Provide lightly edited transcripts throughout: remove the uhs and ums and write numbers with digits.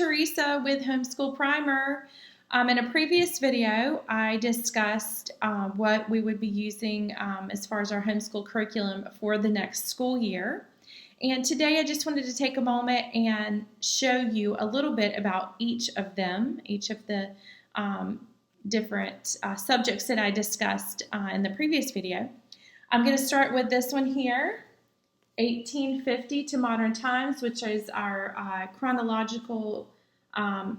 Teresa with Homeschool Primer. In a previous video, I discussed what we would be using as far as our homeschool curriculum for the next school year. And today I just wanted to take a moment and show you a little bit about each of them, each of the different subjects that I discussed in the previous video. I'm going to start with this one here, 1850 to modern times, which is our chronological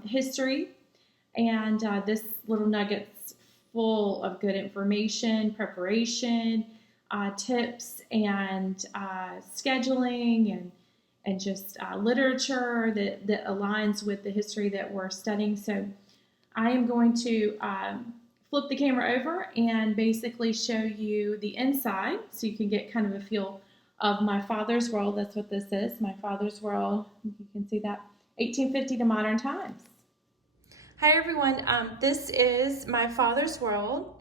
history. And this little nugget's full of good information, preparation, tips, and scheduling, and just literature that aligns with the history that we're studying. So I am going to flip the camera over and basically show you the inside so you can get kind of a feel of my father's world. That's what this is, my father's world. You can see that, 1850 to modern times. Hi everyone, this is my father's world,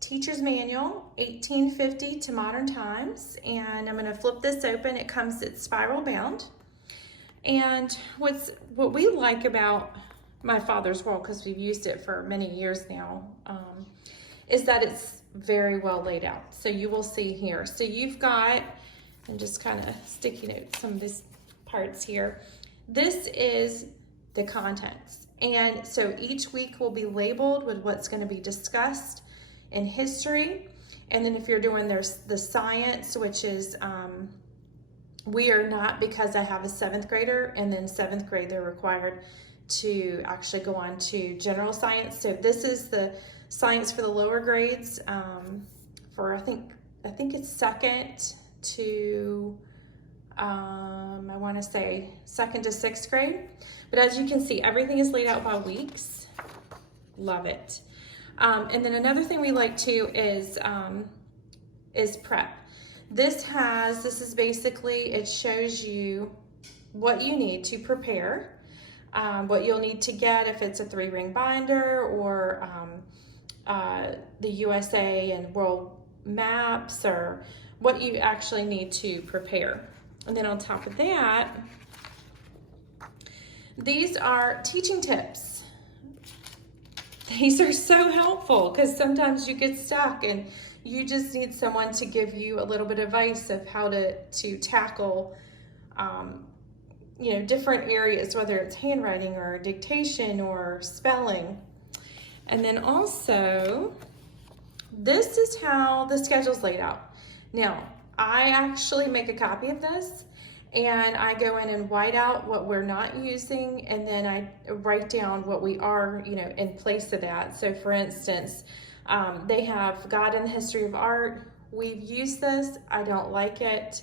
teacher's manual, 1850 to modern times, and I'm going to flip this open. It's spiral bound, and what we like about my father's world, because we've used it for many years now, is that it's very well laid out. So you will see here. So you've got, and just kind of sticky note some of these parts here. This is the contents. And so each week will be labeled with what's going to be discussed in history. And then if you're doing the science, which is, we are not, because I have a 7th grader, and then 7th grade they're required to actually go on to general science. So this is the science for the lower grades, for I think it's 2nd to I want to say 2nd to 6th grade. But as you can see, everything is laid out by weeks. Love it. And then another thing we like too is prep. This is basically, it shows you what you need to prepare, what you'll need to get if it's a 3-ring binder, or the USA and world maps, or what you actually need to prepare. And then on top of that, these are teaching tips. These are so helpful because sometimes you get stuck and you just need someone to give you a little bit of advice of how to tackle different areas, whether it's handwriting or dictation or spelling. And then also, this is how the schedule's laid out. Now, I actually make a copy of this, and I go in and white out what we're not using, and then I write down what we are, in place of that. So for instance, they have God in the History of Art. We've used this. I don't like it.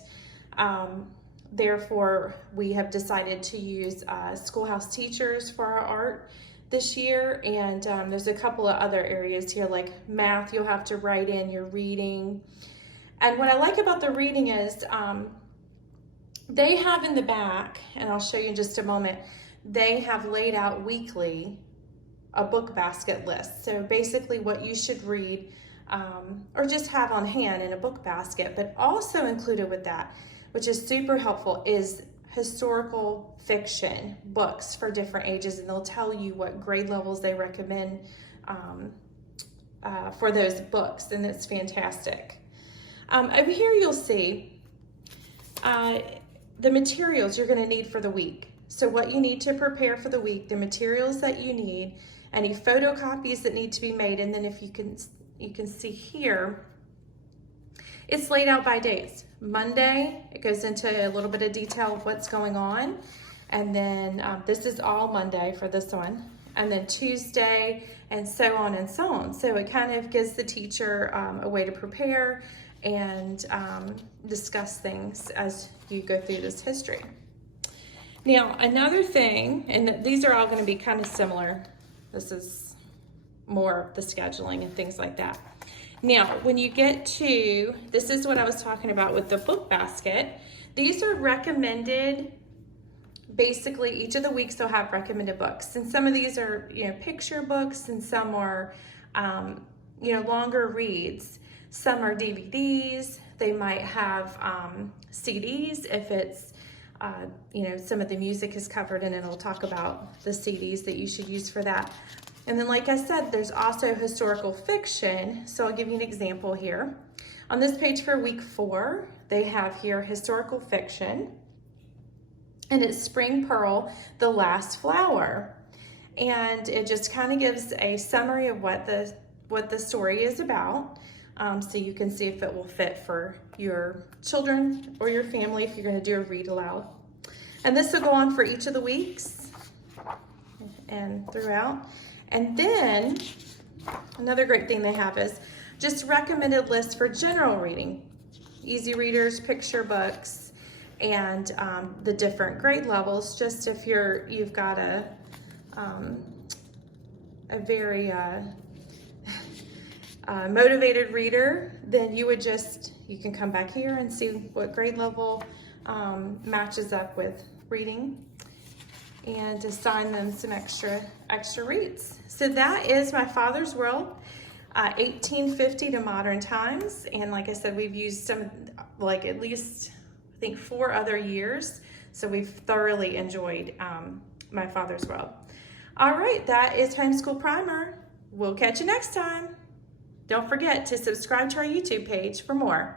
Therefore, we have decided to use schoolhouse teachers for our art this year. And there's a couple of other areas here, like math. You'll have to write in your reading. And what I like about the reading is they have in the back, and I'll show you in just a moment, they have laid out weekly a book basket list. So basically what you should read or just have on hand in a book basket, but also included with that, which is super helpful, is historical fiction books for different ages, and they'll tell you what grade levels they recommend for those books, and it's fantastic. Over here you'll see the materials you're going to need for the week. So what you need to prepare for the week, the materials that you need, any photocopies that need to be made, and then if you can see here, it's laid out by days. Monday, it goes into a little bit of detail of what's going on, and then this is all Monday for this one, and then Tuesday, and so on and so on. So it kind of gives the teacher a way to prepare and discuss things as you go through this history. Now, another thing, and these are all going to be kind of similar. This is more of the scheduling and things like that. Now, when you get to, this is what I was talking about with the book basket. These are recommended. Basically, each of the weeks they'll have recommended books, and some of these are, picture books, and some are, longer reads. Some are DVDs. They might have CDs if it's some of the music is covered, and it'll talk about the CDs that you should use for that. And then, like I said, there's also historical fiction. So I'll give you an example here. On this page for week 4, they have here historical fiction, and it's Spring Pearl, the Last Flower. And it just kind of gives a summary of what the story is about. So you can see if it will fit for your children or your family if you're going to do a read aloud. And this will go on for each of the weeks and throughout. And then another great thing they have is just recommended lists for general reading. Easy readers, picture books, and the different grade levels. Just if you've got a very motivated reader, then you can come back here and see what grade level matches up with reading, and assign them some extra reads. So that is My Father's World, 1850 to modern times. And like I said, we've used at least I think 4 other years. So we've thoroughly enjoyed My Father's World. All right, that is Homeschool Primer. We'll catch you next time. Don't forget to subscribe to our YouTube page for more.